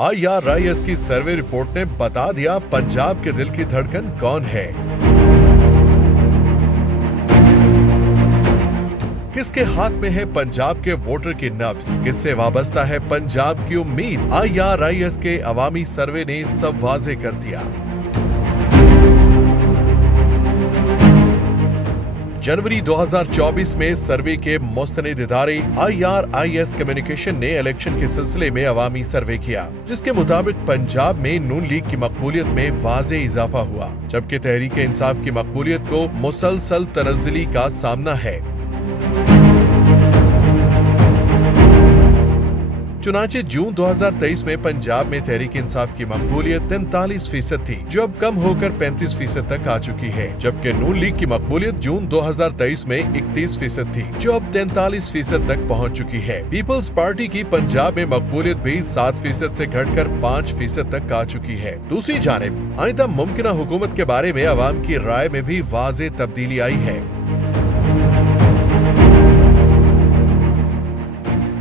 IRIS की survey report ने बता दिया पंजाब के दिल की धड़कन कौन है। किसके हाथ में है पंजाब के वोटर की नब्ज, किससे वाबस्ता है पंजाब की उम्मीद। IRIS के अवामी सर्वे ने सब वाजे कर दिया। जनवरी 2024 में सर्वे के मुस्तनिद इदारे IRIS कम्युनिकेशन ने इलेक्शन के सिलसिले में अवामी सर्वे किया, जिसके मुताबिक पंजाब में नून लीग की मकबूलियत में वाज़े इजाफा हुआ, जबकि तहरीक इंसाफ की मकबूलियत को मुसलसल तनज़्ज़ुली का सामना है। चुनांचे जून 2023 में पंजाब में तहरीक इंसाफ की मकबूलियत 43% थी, जो अब कम होकर 35% तक आ चुकी है, जबकि नून लीग की मकबूलियत जून 2023 में 31% थी, जो अब 43% तक पहुंच चुकी है। पीपल्स पार्टी की पंजाब में मकबूलियत भी 7% से घटकर 5% तक आ चुकी है। दूसरी जानिब आइंदा मुमकिना हुकूमत के बारे में अवाम की राय में भी वाज़े तब्दीली आई है।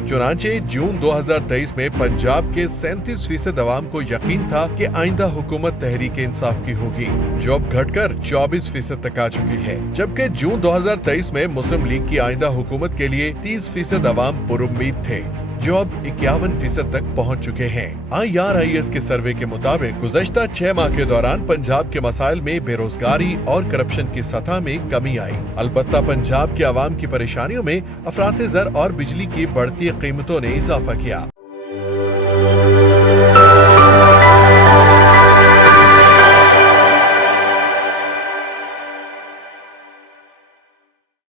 चुनांचे जून 2023 में पंजाब के 37% अवाम को यकीन था कि आइंदा हुकूमत तहरीक इंसाफ की होगी, जो अब घटकर 24% तक आ चुकी है, जबकि जून 2023 में मुस्लिम लीग की आइंदा हुकूमत के लिए 30% अवाम पुरुम्मीद थे, जो अब 51% तक पहुंच चुके हैं। IRIS के सर्वे के मुताबिक गुज़श्ता 6 माह के दौरान पंजाब के मसाइल में बेरोजगारी और करप्शन की सतह में कमी आई। अलबत्ता पंजाब के अवाम की परेशानियों में अफरात ज़र और बिजली की बढ़ती कीमतों ने इजाफा किया।